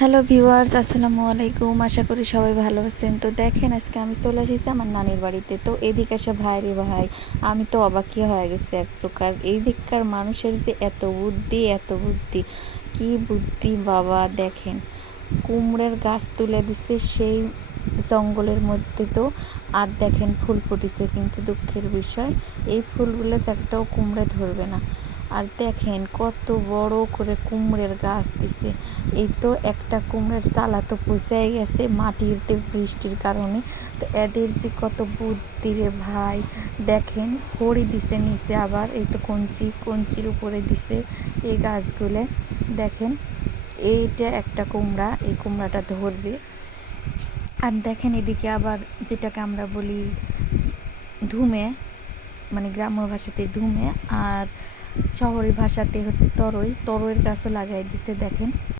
Hello viewers আসসালামু আলাইকুম। আশা করি সবাই ভালো আছেন। তো দেখেন, আজকে আমি চলে এসেছি আমার নানির বাড়িতে। তো এদিকে এসে ভাই রে ভাই, আমি তো অবাকই হয়ে গেছে এক প্রকার। এই দিককার মানুষের যে এত বুদ্ধি এত বুদ্ধি, কি বুদ্ধি বাবা, দেখেন। কুমড়ের গাছ তুলে দিছে সেই জঙ্গলের মধ্যে তো। আর দেখেন ফুল ফুটিছে, কিন্তু দুঃখের বিষয়, এই ফুলগুলোতে একটাও কুমড়ে ধরবে না। আর দেখেন কত বড় করে কুমড়ের গাছ দিছে। এই তো একটা কুমড়ের চালা তো পচে গেছে মাটিতে বৃষ্টির কারণে। তো এদের যে কত বুদ্ধি রে ভাই। দেখেন খড়ি দিছে নিচে আবার, এই তো কঞ্চি, কঞ্চির উপরে দিছে এই গাছগুলো। দেখেন এইটা একটা কুমড়া, এই কুমড়াটা ধরবে। আর দেখেন এদিকে আবার যেটাকে আমরা বলি ধুমে মানে গ্রাম্য ভাষাতে ধুমে। আর শহরের ভাষাতে হচ্ছে তরই। তরয়ের গাছও লাগাই দিছে দেখেন।